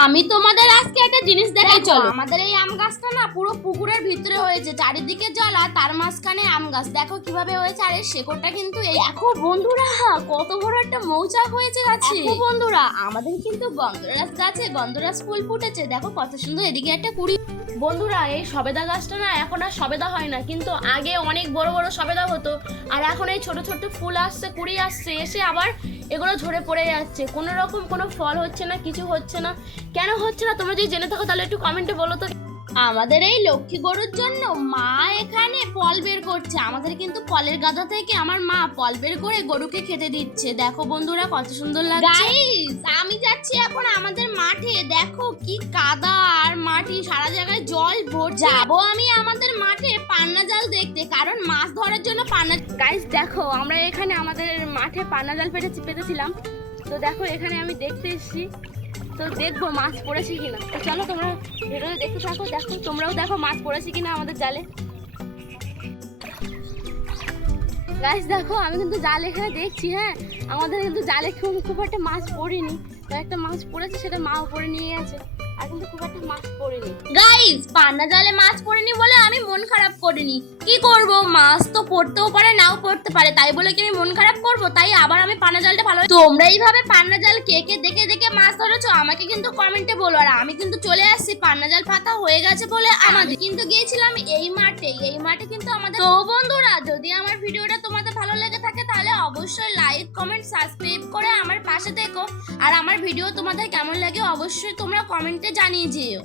আমি তোমাদের আজকে একটা জিনিস দেখাই, চলো। আমাদের এই আম গাছটা না পুরো পুকুরের ভিতরে হয়েছে, চারিদিকে জল আর তার মাঝখানে আম গাছ। দেখো কিভাবে হয়েছে, আর এর শেকড়টা কিন্তু এই দেখো বন্ধুরা কত বড় একটা মৌচাক হয়েছে গাছে। দেখো বন্ধুরা, আমাদের কিন্তু গন্ধরাজ গাছে গন্ধরাজ ফুল ফুটেছে, দেখো কত সুন্দর। এদিকে একটা কুড়ি। বন্ধুরা, এই সবেদা গাছটা না এখন আর সবেদা হয় না, কিন্তু আগে অনেক বড় বড় সবেদা হতো, আর এখন এই ছোট ছোট ফুল আসছে, কুড়ি আসছে, এসে আবার এগুলো ঝরে পড়ে যাচ্ছে। কোনো রকম কোনো ফল হচ্ছে না, কিছু হচ্ছে না। কেন হচ্ছে না তোমরা যদি জেনে থাকো তাহলে একটু কমেন্টে বলো তো। আমাদের এই লক্ষ্মী গরুর জন্য মা এখানে ফল বের করছে। আমাদের কিন্তু ফলের গাদা থেকে আমার মা ফল বের করে গরুকে খেতে দিচ্ছে। দেখো বন্ধুরা কত সুন্দর লাগছে। গাইস, আমি যাচ্ছি এখন আমাদের মাঠে। দেখো কি কাদা আর মাটি, সারা জায়গায় জল ভর্তি। যাবো আমি আমাদের মাঠে পান্না জাল দেখতে, কারণ মাছ ধরার জন্য পান্না। গাইস দেখো, আমরা এখানে আমাদের মাঠে পান্না জাল পেতেছিলাম। তো দেখো এখানে আমি দেখতে এসেছি, তো দেখবো মাছ পড়েছে কিনা। তো চলো তোমরা ভিডিও দেখতে থাকো, দেখো তোমরাও দেখো মাছ পড়েছে কিনা আমাদের জালে। গাইস দেখো, আমি কিন্তু জাল এখানে দেখছি। হ্যাঁ, আমাদের কিন্তু জালে খুব একটা মাছ পড়েনি। তো একটা মাছ পড়েছে, সেটা মা উপরে নিয়ে গেছে, আর কিন্তু খুব একটা মাছ পড়েনি। গাইস, পান্না জালে মাছ পড়েনি বলে আমি মন খারাপ করিনি। কি করব, মাছ তো পড়তেও পারে নাও পড়তে পারে, তাই বলে কি আমি মন খারাপ করব? তাই আবার আমি পান্না জালটা ভালো। তোমরা এইভাবে পান্না জাল কে কে দেখে দেখে মাছ ধরেছো আমাকে কিন্তু কমেন্টে বলো। আর আমি কিন্তু চলে আসছি, পান্না জাল পাতা হয়ে গেছে বলে আমাদের কিন্তু গিয়েছিলাম এই মাঠে কিন্তু আমাদের। তো বন্ধুরা, যদি আমার ভিডিওটা তোমাদের ভালো লেগে থাকে তাহলে অবশ্যই লাইক কমেন্ট সাবস্ক্রাইব করে আমার পাশে থেকো। আর আমার ভিডিও তোমাদের কেমন লাগে অবশ্যই তোমরা কমেন্টে জানিয়ে যেও।